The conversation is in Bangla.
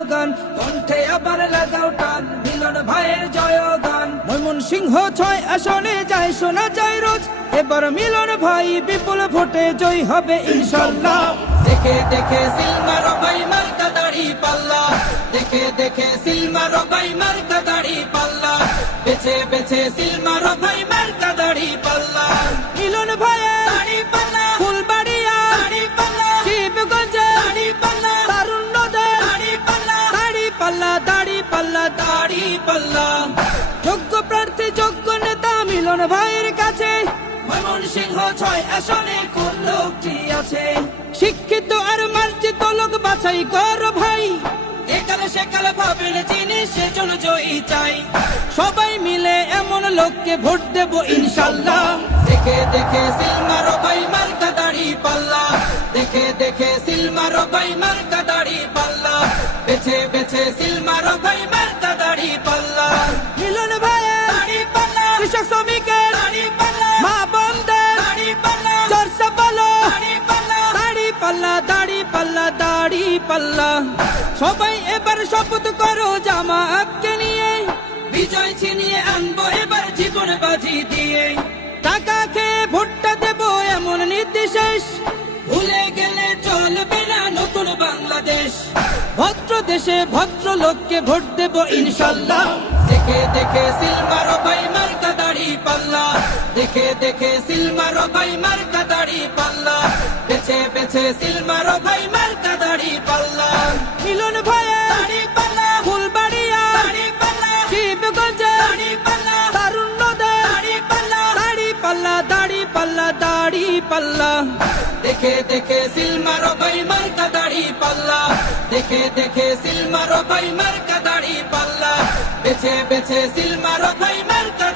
গান জয়গান। ময়মন সিংহ ছয় এবার মিলন ভাই বিপুল ভোটে জয় হবে ইনশাল্লাহ। দেখে দেখে সিলমার ভাই মার্কা দাড়ি পাল্লা। দেখে দেখে সিলমার ভাই মার্কা দাড়ি পাল্লা। বেছে বেছে সিলমার ভাই মার্কা দাড়ি পাল্লা। পাল্লা। যোগ্য প্রার্থী, যোগ্য নেতা মিলন ভাইয়ের কাছে। শিক্ষিত আর মার্জিত লোক বাছাই কর ভাই। একালে সেকালে ভাবেন সেজন জয়ী চাই। সবাই মিলে এমন লোককে ভোট দেব ইনশাল্লাহ। দেখে দেখে সিলমারো ভাই মার্কা দাড়ি পাল্লা। দেখে দেখে সিলমারো ভাই মার্কা দাড়ি পাল্লা। বেছে বেছে সিলমারো ভাই পাল্লা, দাড়ি পাল্লা। সবাই এবার শপথ করো জামাতকে নিয়ে। বিজয় ছিনিয়ে আনব এবার জীবন বাজি দিয়ে। টাকা খেয়ে ভোটটা দেবো এমন নির্দেশেষ ভুলে গেলে চলবে না নতুন বাংলাদেশ। ভদ্র দেশে ভদ্র লোককে ভোট দেব ইনশাল্লাহ। দেখে দেখে সিলমারো ভাই মার্কা দাড়ি পাল্লা। দেখে দেখে সিলমারো ভাই মার্কা দাড়ি পাল্লা। বেছে সিলমারো ভাই মার্কা দাড়ি পাল্লা। মিলন ভাই দাড়ি পাল্লা। ফুলবাড়িয়া দাড়ি পাল্লা। শিবগঞ্জে দাড়ি পাল্লা। তারুণ্যদের দাড়ি পাল্লা। দাড়ি পাল্লা দাড়ি পাল্লা দাড়ি পাল্লা। দেখে দেখে সিলমারো ভাই মার্কা দাড়ি পাল্লা। দেখে দেখে সিলমারো ভাই মার্কা দাড়ি পাল্লা। বেছে বেছে সিলমারো ভাই মার্কা